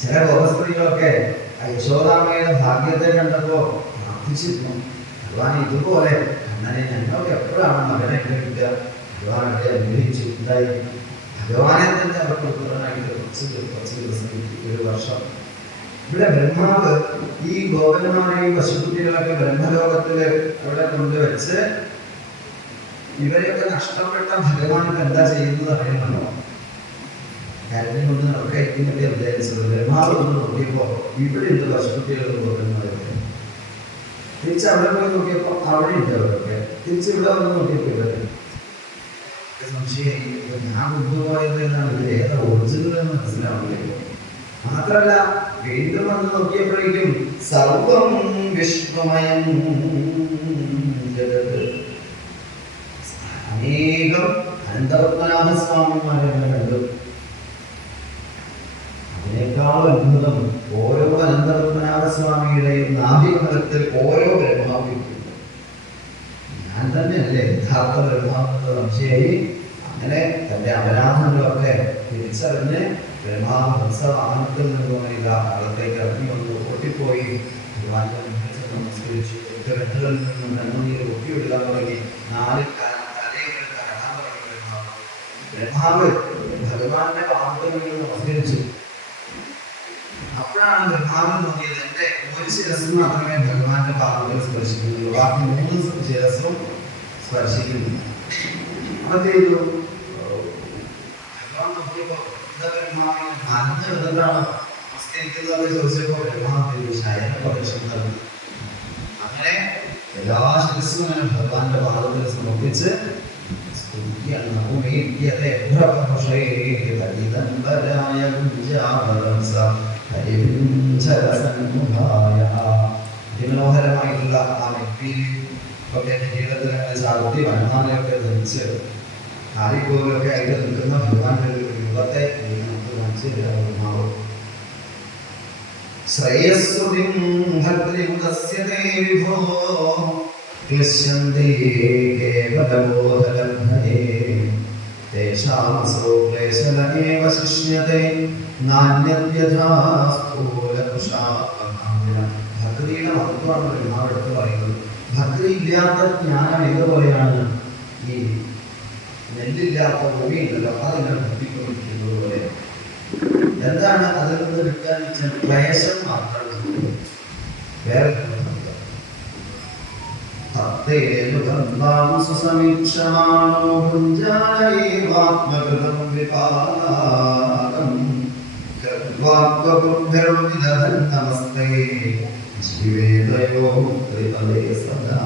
ചില ഗോപസ്ത്രീകളൊക്കെ യശോദാമയുടെ ഭാഗ്യത്തെ കണ്ടപ്പോ പ്രാർത്ഥിച്ചിരുന്നു. ഭഗവാൻ ഇതുപോലെ അങ്ങനെ ഞങ്ങൾക്ക് എപ്പോഴാണ് മകനെ കിട്ടുക ഭഗവാൻ അവരെ അനുഗ്രഹിച്ചു. ഉണ്ടായി ഭഗവാനെ തന്നെ അവർക്ക് പുത്രനായിട്ട് കുറച്ച് കുറച്ച് ദിവസം ഒരു വർഷം. ഇവിടെ ബ്രഹ്മാവ് ഈ ഗോപന്മാരെയും പശുക്കുട്ടികളൊക്കെ ബ്രഹ്മലോകത്തിൽ അവിടെ കൊണ്ടുവച്ച് ഇവരെയൊക്കെ നഷ്ടപ്പെട്ട ഭഗവാൻ എന്താ ചെയ്യുന്നത് അറിയണമല്ലോ കരഞ്ഞു കൊണ്ട് ഏറ്റവും വലിയ വിചാരിച്ചത് ബ്രഹ്മാവ് നോക്കിയപ്പോൾ നോക്കിയപ്പോ ഇവിടെ ഉണ്ട് പശുക്കുട്ടികൾ നോക്കുന്നവരൊക്കെ തിരിച്ച് അവിടെ പോയി നോക്കിയപ്പോൾ അവിടെ ഉണ്ട് അവരൊക്കെ. തിരിച്ച് ഇവിടെ വന്ന് നോക്കിയപ്പോൾ ഇവരൊക്കെ ഞാൻ കൊണ്ടുപോയത് എന്നാണ് ഇത് ഏതാ ഒറിജിനൽ എന്ന് മനസ്സിലാവില്ല മാത്രല്ല വീണ്ടും വന്ന് നോക്കിയപ്പോഴേക്കും സർവം ജഗത്. അനേകം അനന്തപത്മനാഭസ്വാമിമാരെ ഞാൻ കണ്ടു അതിനേക്കാൾ അത്ഭുതം ഓരോ അനന്തപത്മനാഭസ്വാമിയുടെയും നാഭികത്തിൽ ഓരോ ബ്രഹ്മാവും ഞാൻ തന്നെയല്ലേ യഥാർത്ഥ ബ്രഹ്മാവെന്ന് സംശയമായി അങ്ങനെ തന്റെ അപരാധങ്ങളൊക്കെ തിരിച്ചറിഞ്ഞ് ബ്രഹ്മാവ് നിന്നും ഇല്ല അകത്തേക്ക് ഇറങ്ങി വന്നു പൊട്ടിപ്പോയി. ഭഗവാന്റെ നമസ്കരിച്ചു കെട്ടുകളിൽ നിന്നും കണ്ണുനീര് ഒട്ടിയെടുക്കാൻ തുടങ്ങി. നാല് കാലം കരടാൻ ബ്രഹ്മാവ് ബ്രഹ്മാവ് ഭഗവാന്റെ പാദങ്ങളിൽ നമസ്കരിച്ചു അപ്പോഴാണ് ബ്രഹ്മാവിന് തോന്നിയത് എന്റെ ഒരു ശിരസ് മാത്രമേ ഭഗവാന്റെ പാദങ്ങൾ സ്പർശിക്കുന്നുള്ളൂ. ബാക്കി മൂന്ന് ശിരസും സ്പർശിക്കുന്നില്ല അപ്പൊ ചെയ്തു ഭഗവാൻ നോക്കിയപ്പോ എന്താ ബ്രഹ്മാവിന് അന്ന് എന്താണ് നമസ്കരിക്കുന്നത് ചോദിച്ചപ്പോ ബ്രഹ്മാവ് ശയന പ്രദർശനം അങ്ങനെ എല്ലാ ശിരസും അങ്ങനെ ഭഗവാന്റെ പാദത്തിൽ സമർപ്പിച്ച് ഗുഞ്ചാവലംസ ഹരിവിഞ്ചരസന്മുഖായ അതിമനോഹരമായിട്ടുള്ള ആ വ്യക്തിയും ഒക്കെ എന്റെ ജീവിതത്തിൽ ചാർത്തി വണ്ണാലയൊക്കെ ധരിച്ച് ആരിപ്പോലൊക്കെ ആയിട്ട് നിൽക്കുന്ന ഭഗവാന്റെ ഒരു രൂപത്തെ നമുക്ക് തരാവുന്നതാവും ശ്രേയസ്സുതിം ഭദ്രിമുദസ്യ തേ വിഭോ ക്ലിശ്യന്തി കേവലബോധലബ്ധയേ തേഷാമസോ ക്ലേശലമേവ ശിഷ്യത്തെ നാന്യത്യഥാ സ്ഥൂലകുശാഭാവിന ഭക്തിയുടെ മഹത്വമാണ് ബ്രഹ്മാവെടുത്ത് പറയുന്നത് ഭക്തി ഇല്ലാത്ത ജ്ഞാനം ഏതുപോലെയാണ് ഈ നെല്ലില്ലാത്ത ഭൂമി ഉണ്ടല്ലോ ഭക്തിക്കൊണ്ടിരിക്കുന്നത് പോലെ എന്താണ് അതിൽ നിന്ന് കിട്ടാൻ വെച്ചാൽ ക്ലേശം മാത്രമാണ് വേറെ ഒന്നുമില്ല. തത്തേനു ബന്ധാം സുസമീക്ഷമാണോ കൃത്വാത്വബുദ്ധിർവിദഹൻ നമസ്തേ. ജീവേതയോ ത്രിപദേ സദാ